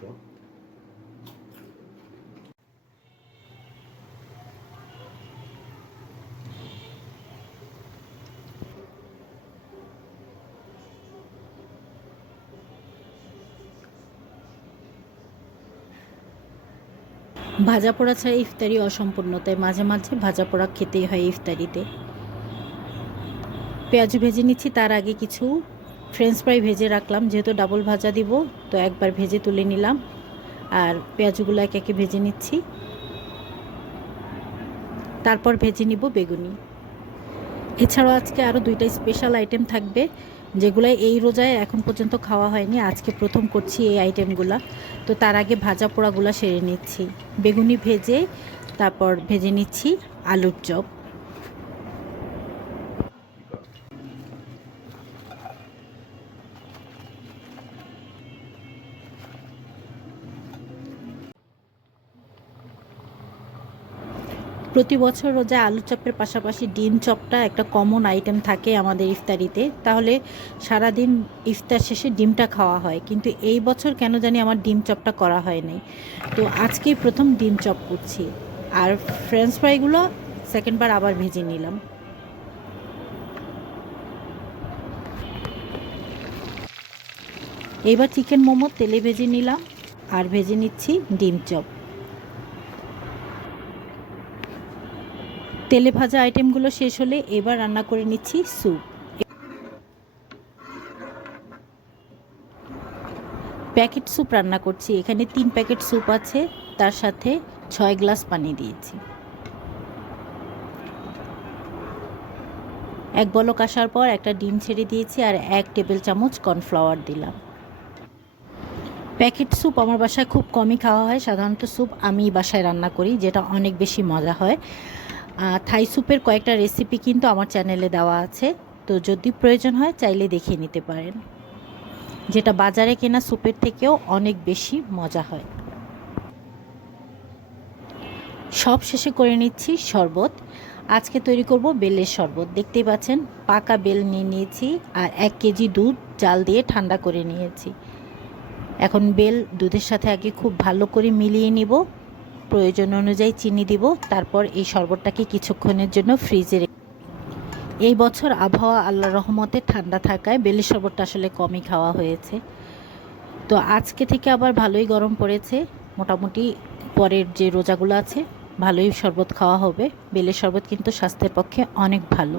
Chop ভাজা পোড়া ছাড়া ইফতারি অসম্পূর্ণ, তাই মাঝে মাঝে ভাজা পোড়া খেতেই হয় ইফতারিতে। পেঁয়াজ ভেজে নিচ্ছি, তার আগে কিছু ফ্রেঞ্চ ফ্রাই ভেজে রাখলাম, যেহেতু ডাবল ভাজা দিব, তো একবার ভেজে তুলে নিলাম। আর পেঁয়াজগুলো এক একে ভেজে নিচ্ছি। তারপর ভেজে নিব বেগুনি। এছাড়াও আজকে আরও দুইটা স্পেশাল আইটেম থাকবে, যেগুলো এই রোজায় এখন পর্যন্ত খাওয়া হয়নি। আজকে প্রথম করছি এই আইটেমগুলা তো তার আগে ভাজা পোড়াগুলো সেরে নিচ্ছি। বেগুনি ভেজে, তারপর ভেজে নিচ্ছি আলুর চপ। প্রতি বছর রোজা আলু চপের পাশাপাশি ডিম চপটা একটা কমন আইটেম থাকে আমাদের ইফতারিতে। তাহলে সারাদিন ইফতার শেষে ডিমটা খাওয়া হয়। কিন্তু এই বছর কেন জানি আমার ডিম চপটা করা হয় নাই। তো আজকেই প্রথম ডিম চপ করছি। আর ফ্রেঞ্চ ফ্রাইগুলো সেকেন্ডবার আবার ভেজে নিলাম। এইবার চিকেন মোমো, তেলে ভেজে নিলাম। আর ভেজে নিচ্ছি ডিম চপ। তেলে ভাজা আইটেমগুলো শেষ হলে এবার রান্না করে নিচ্ছি স্যুপ প্যাকেট স্যুপ রান্না করছি। এখানে তিন প্যাকেট স্যুপ আছে। তার সাথে ছয় গ্লাস পানি দিয়েছি। এক বলক আসার পর একটা ডিম ছেড়ে দিয়েছি আর এক টেবিল চামচ কর্নফ্লাওয়ার দিলাম। প্যাকেট স্যুপ আমার বাসায় খুব কমই খাওয়া হয়। সাধারণত স্যুপ আমি বাসায় রান্না করি, যেটা অনেক বেশি মজা হয়। থাই স্যুপের কয়েকটা রেসিপি কিন্তু আমার চ্যানেলে দেওয়া আছে। তো যদি প্রয়োজন হয়, চাইলে দেখিয়ে নিতে পারেন। যেটা বাজারে কেনা স্যুপের থেকেও অনেক বেশি মজা হয়। সব শেষে করে নিচ্ছি শরবত। আজকে তৈরি করব বেলের শরবত। দেখতেই পাচ্ছেন, পাকা বেল নিয়ে নিয়েছি আর এক কেজি দুধ জাল দিয়ে ঠান্ডা করে নিয়েছি। এখন বেল দুধের সাথে আগে খুব ভালো করে মিলিয়ে নিব। প্রয়োজন অনুযায়ী চিনি দিব, তারপর এই শরবতটাকে কিছুক্ষণের জন্য ফ্রিজে এই বছর আবহাওয়া আল্লাহ রহমতে ঠান্ডা থাকায় বেলের শরবতটা আসলে কমই খাওয়া হয়েছে। তো আজকে থেকে আবার ভালোই গরম পড়েছে। মোটামুটি পরের যে রোজাগুলো আছে, ভালোই শরবত খাওয়া হবে। বেলের শরবত কিন্তু স্বাস্থ্যের পক্ষে অনেক ভালো।